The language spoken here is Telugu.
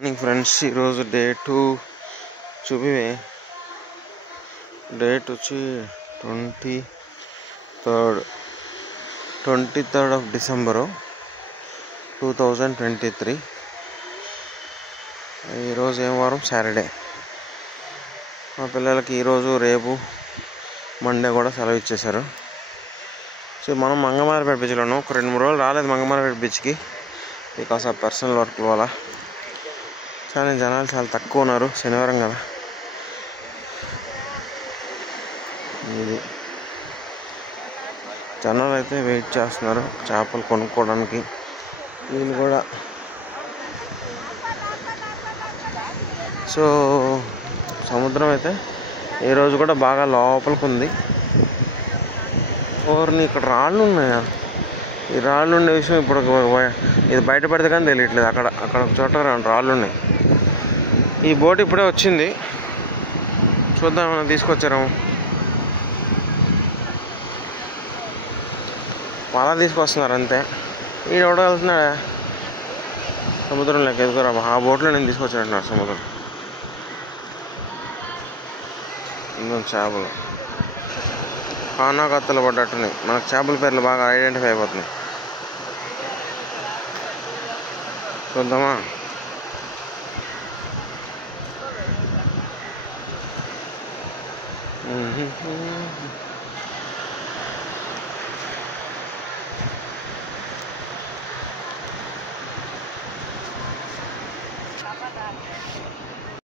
మార్నింగ్ ఫ్రెండ్స్, ఈరోజు డేట్ చూపివే. డేట్ వచ్చి 23rd ఆఫ్ డిసెంబరు 2023. ఈరోజు ఏం వారం? సాటర్డే. మా పిల్లలకి ఈరోజు రేపు మండే కూడా సెలవు ఇచ్చేశారు. సో మనం మంగమారిపేట బీచ్లోను ఒక 2-3 రోజులు రాలేదు మంగమారిపేట బీచ్కి బికాస్ ఆఫ్ పర్సనల్ వర్క్ వల్ల. కానీ జనాలు చాలా తక్కువ ఉన్నారు, శనివారం కదా. ఇది జనాలు అయితే వెయిట్ చేస్తున్నారు చేపలు కొనుక్కోవడానికి. వీళ్ళు కూడా సో సముద్రం అయితే ఈరోజు కూడా బాగా లోపలికి ఉంది. ఓర్ని ఇక్కడ రాళ్ళు ఉన్నాయా? ఈ రాళ్ళు ఉండే విషయం ఇప్పుడు ఇది బయటపడితే కానీ తెలియట్లేదు. అక్కడ ఒక చోట రాళ్ళు ఉన్నాయి. ఈ బోట్ ఇప్పుడే వచ్చింది, చూద్దాం ఏమైనా తీసుకొచ్చారేమో. అలా తీసుకొస్తున్నారు అంతే. ఈడ ఎవడో వెళ్తున్నాడా సముద్రంలోకి? ఎదుగురా ఆ బోట్లో నేను తీసుకొచ్చానంటున్నారు సముద్రం. చేపలు కానా కత్తలు పడ్డట్టున్నాయి. మనకు చేపల పేర్లు బాగా ఐడెంటిఫై అయిపోతున్నాయి. చూద్దామా?